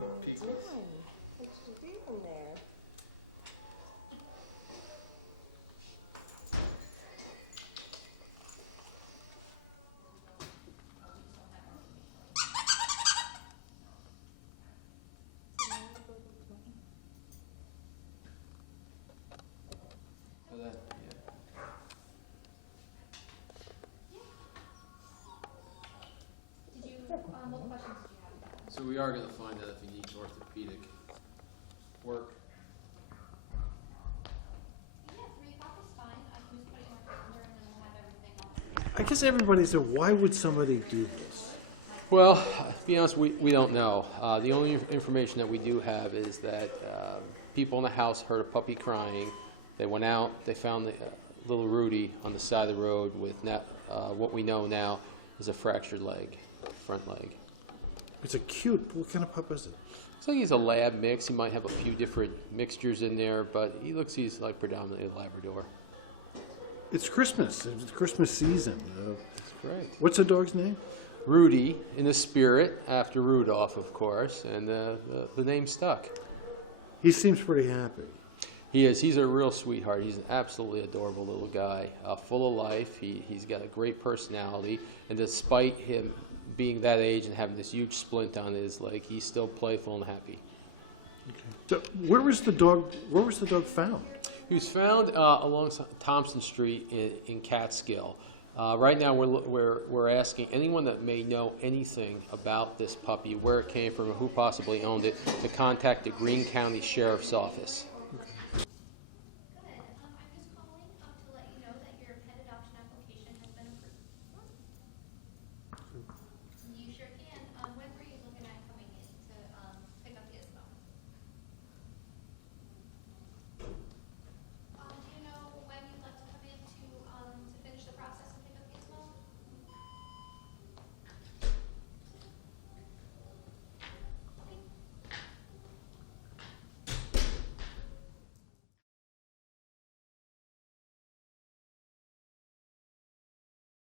What you do in there? What questions did you have about it? So we are going to find out if he needs orthopedic work. Yeah, 3 o'clock is fine. I can just put it in my calendar and then we'll have everything else. I guess everybody said, why would somebody do this? Well, to be honest, we don't know. The only information that we do have is that people in the house heard a puppy crying. They went out, they found the, little Rudy on the side of the road with what we know now is a fractured leg, front leg. It's a cute, what kind of pup is it? Looks like he's a lab mix. He might have a few different mixtures in there, but he's like predominantly a Labrador. It's Christmas. It's Christmas season. That's correct. What's the dog's name? Rudy, in the spirit, after Rudolph, of course, and the name stuck. He seems pretty happy. He is. He's a real sweetheart. He's an absolutely adorable little guy, full of life. He's got a great personality, and despite him being that age and having this huge splint on his leg, he's still playful and happy. Okay. So where was the dog found? He was found along Thompson Street in Catskill. Right now, we're asking anyone that may know anything about this puppy, where it came from, or who possibly owned it, to contact the Greene County Sheriff's Office.